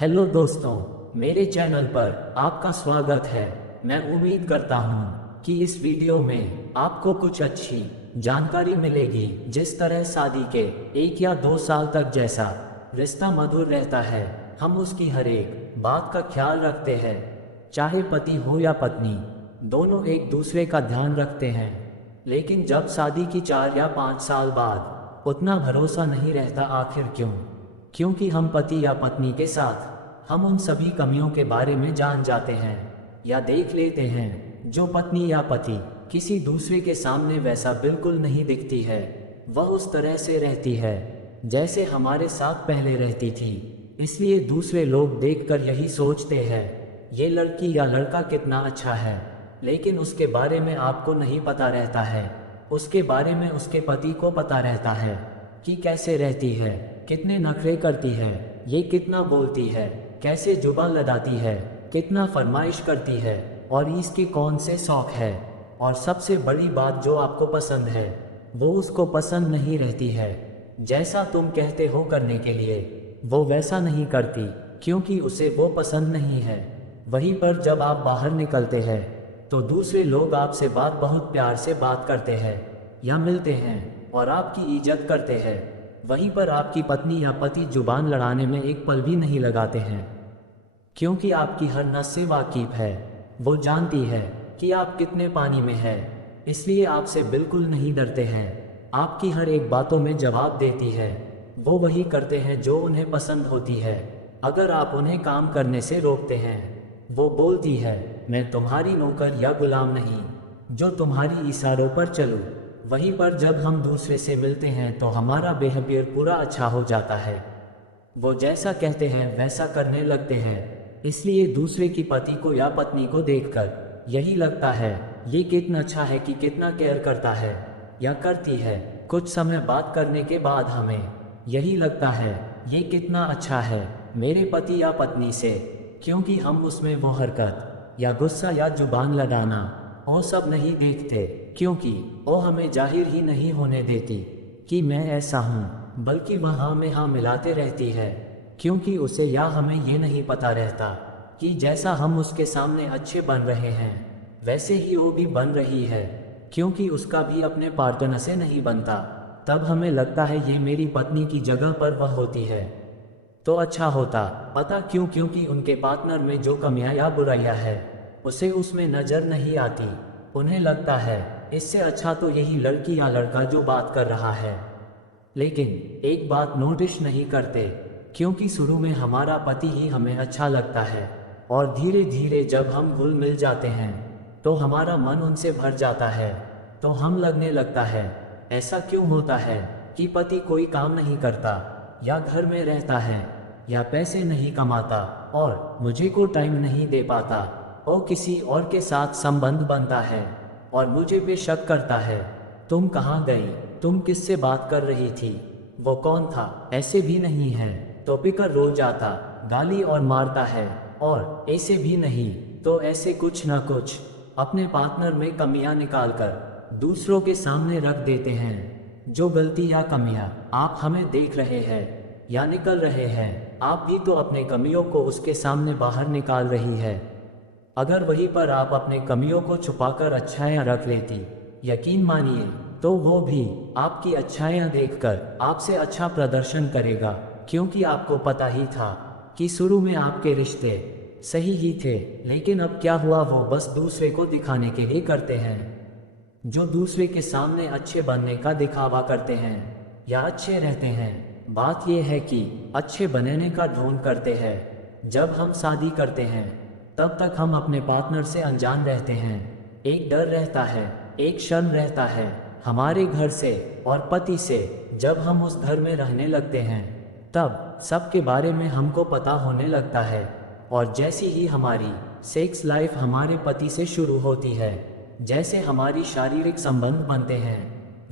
Hello दोस्तों, मेरे channel पर आपका स्वागत है। मैं उम्मीद करता हूँ कि इस वीडियो में आपको कुछ अच्छी जानकारी मिलेगी। जिस तरह शादी के 1 या 2 साल तक जैसा रिश्ता मधुर रहता है, हम उसकी हर एक बात का ख्याल रखते हैं। चाहे पति हो या पत्नी, दोनों एक दूसरे का ध्यान रखते हैं। लेकिन जब शादी की 4 या 5 साल बाद उतना भरोसा नहीं रहता, आखिर क्यों? क्योंकि हम पति या पत्नी के साथ हम उन सभी कमियों के बारे में जान जाते हैं या देख लेते हैं जो पत्नी या पति किसी दूसरे के सामने वैसा बिल्कुल नहीं दिखती है। वह उस तरह से रहती है जैसे हमारे साथ पहले रहती थी। इसलिए दूसरे लोग देखकर यही सोचते हैं, ये लड़की या लड़का कितना अच्छा है। लेकिन उसके बारे में आपको नहीं पता रहता है। उसके बारे में उसके पति को पता रहता है कि कैसे रहती है, कितने नखरे करती है, ये कितना बोलती है, कैसे जुबान लड़ाती है, कितना फरमाइश करती है और इसके कौन से शौक है। और सबसे बड़ी बात, जो आपको पसंद है वो उसको पसंद नहीं रहती है। जैसा तुम कहते हो करने के लिए वो वैसा नहीं करती, क्योंकि उसे वो पसंद नहीं है। वहीं पर जब आप बाहर निकलते हैं तो दूसरे लोग आपसे बहुत प्यार से बात करते हैं या मिलते हैं और आपकी इज्जत करते हैं। वहीं पर आपकी पत्नी या पति जुबान लड़ाने में एक पल भी नहीं लगाते हैं, क्योंकि आपकी हर नस से वाकिफ है। वो जानती है कि आप कितने पानी में हैं, इसलिए आपसे बिल्कुल नहीं डरते हैं। आपकी हर एक बातों में जवाब देती है। वो वही करते हैं जो उन्हें पसंद होती है। अगर आप उन्हें काम करने से रोकते हैं, वो बोलती है, मैं तुम्हारी नौकर या गुलाम नहीं जो तुम्हारी इशारों पर चलूं। वहीं पर जब हम दूसरे से मिलते हैं तो हमारा बिहेवियर पूरा अच्छा हो जाता है। वो जैसा कहते हैं वैसा करने लगते हैं। इसलिए दूसरे की पति को या पत्नी को देखकर यही लगता है, ये कितना अच्छा है कि कितना केयर करता है या करती है। कुछ समय बात करने के बाद हमें यही लगता है, ये कितना अच्छा है मेरे पति या पत्नी से, क्योंकि हम उसमें वो हरकत या गुस्सा या जुबान लड़ाना वो सब नहीं देखते, क्योंकि वो हमें जाहिर ही नहीं होने देती कि मैं ऐसा हूँ, बल्कि वह हाँ में हाँ मिलाते रहती है। क्योंकि उसे या हमें ये नहीं पता रहता कि जैसा हम उसके सामने अच्छे बन रहे हैं वैसे ही वो भी बन रही है, क्योंकि उसका भी अपने पार्टनर से नहीं बनता। तब हमें लगता है ये मेरी पत्नी की जगह पर वह होती है तो अच्छा होता। पता क्यों? क्योंकि उनके पार्टनर में जो कमियां या बुराइयां है उसे उसमें नजर नहीं आती। उन्हें लगता है इससे अच्छा तो यही लड़की या लड़का जो बात कर रहा है। लेकिन एक बात नोटिस नहीं करते, क्योंकि शुरू में हमारा पति ही हमें अच्छा लगता है और धीरे धीरे जब हम घुल मिल जाते हैं तो हमारा मन उनसे भर जाता है। तो हम लगने लगता है, ऐसा क्यों होता है कि पति कोई काम नहीं करता या घर में रहता है या पैसे नहीं कमाता और मुझे को टाइम नहीं दे पाता और किसी और के साथ संबंध बनता है और मुझे पे शक करता है। तुम कहाँ गई? तुम किससे बात कर रही थी? वो कौन था? ऐसे भी नहीं है तो पिकर रोज आता, गाली और मारता है, और ऐसे भी नहीं तो ऐसे कुछ न कुछ अपने पार्टनर में कमियां निकालकर दूसरों के सामने रख देते हैं। जो गलती या कमियां आप हमें देख रहे हैं या निकल रहे हैं, आप भी तो अपने कमियों को उसके सामने बाहर निकाल रही है। अगर वहीं पर आप अपने कमियों को छुपाकर अच्छाइयाँ रख लेती, यकीन मानिए तो वो भी आपकी अच्छाइयाँ देखकर आपसे अच्छा प्रदर्शन करेगा, क्योंकि आपको पता ही था कि शुरू में आपके रिश्ते सही ही थे। लेकिन अब क्या हुआ, वो बस दूसरे को दिखाने के लिए करते हैं। जो दूसरे के सामने अच्छे बनने का दिखावा करते हैं या अच्छे रहते हैं। बात यह है कि अच्छे बनने का ढोंग करते हैं। जब हम शादी करते हैं तब तक हम अपने पार्टनर से अनजान रहते हैं। एक डर रहता है, एक शर्म रहता है हमारे घर से और पति से। जब हम उस घर में रहने लगते हैं तब सबके बारे में हमको पता होने लगता है, और जैसी ही हमारी सेक्स लाइफ हमारे पति से शुरू होती है, जैसे हमारी शारीरिक संबंध बनते हैं,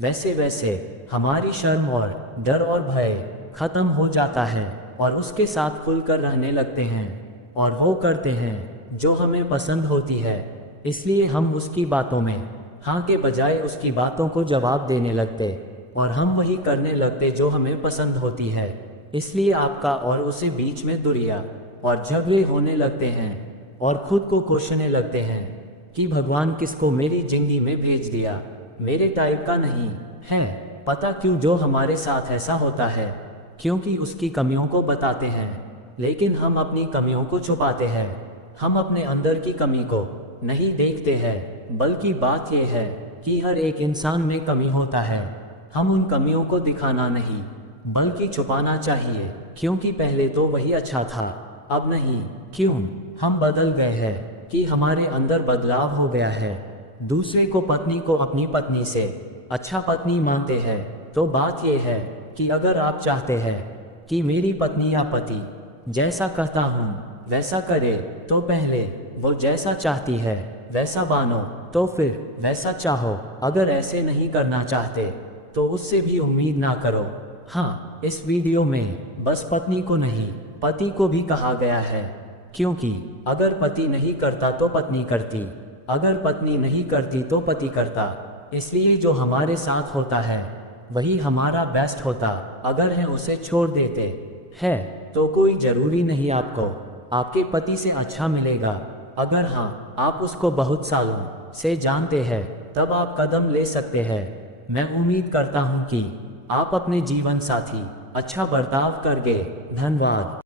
वैसे वैसे हमारी शर्म और डर और भय खत्म हो जाता है और उसके साथ खुलकर रहने लगते हैं और वो करते हैं जो हमें पसंद होती है। इसलिए हम उसकी बातों में हाँ के बजाय उसकी बातों को जवाब देने लगते और हम वही करने लगते जो हमें पसंद होती है। इसलिए आपका और उसे बीच में दूरियां और झगड़े होने लगते हैं और खुद को कोसने लगते हैं कि भगवान किसको मेरी जिंदगी में भेज दिया, मेरे टाइप का नहीं है। पता क्यों जो हमारे साथ ऐसा होता है? क्योंकि उसकी कमियों को बताते हैं, लेकिन हम अपनी कमियों को छुपाते हैं। हम अपने अंदर की कमी को नहीं देखते हैं, बल्कि बात यह है कि हर एक इंसान में कमी होता है। हम उन कमियों को दिखाना नहीं बल्कि छुपाना चाहिए, क्योंकि पहले तो वही अच्छा था, अब नहीं। क्यों? हम बदल गए हैं कि हमारे अंदर बदलाव हो गया है। दूसरे को पत्नी को अपनी पत्नी से अच्छा पत्नी मानते हैं। तो बात यह है कि अगर आप चाहते हैं कि मेरी पत्नी या पति जैसा कहता हूँ वैसा करे, तो पहले वो जैसा चाहती है वैसा मानो, तो फिर वैसा चाहो। अगर ऐसे नहीं करना चाहते तो उससे भी उम्मीद ना करो। हाँ, इस वीडियो में बस पत्नी को नहीं पति को भी कहा गया है, क्योंकि अगर पति नहीं करता तो पत्नी करती, अगर पत्नी नहीं करती तो पति करता। इसलिए जो हमारे साथ होता है वही हमारा बेस्ट होता। अगर है उसे छोड़ देते हैं तो कोई ज़रूरी नहीं आपको आपके पति से अच्छा मिलेगा। अगर हाँ, आप उसको बहुत सालों से जानते हैं तब आप कदम ले सकते हैं। मैं उम्मीद करता हूँ कि आप अपने जीवन साथी अच्छा बर्ताव करगे। धन्यवाद।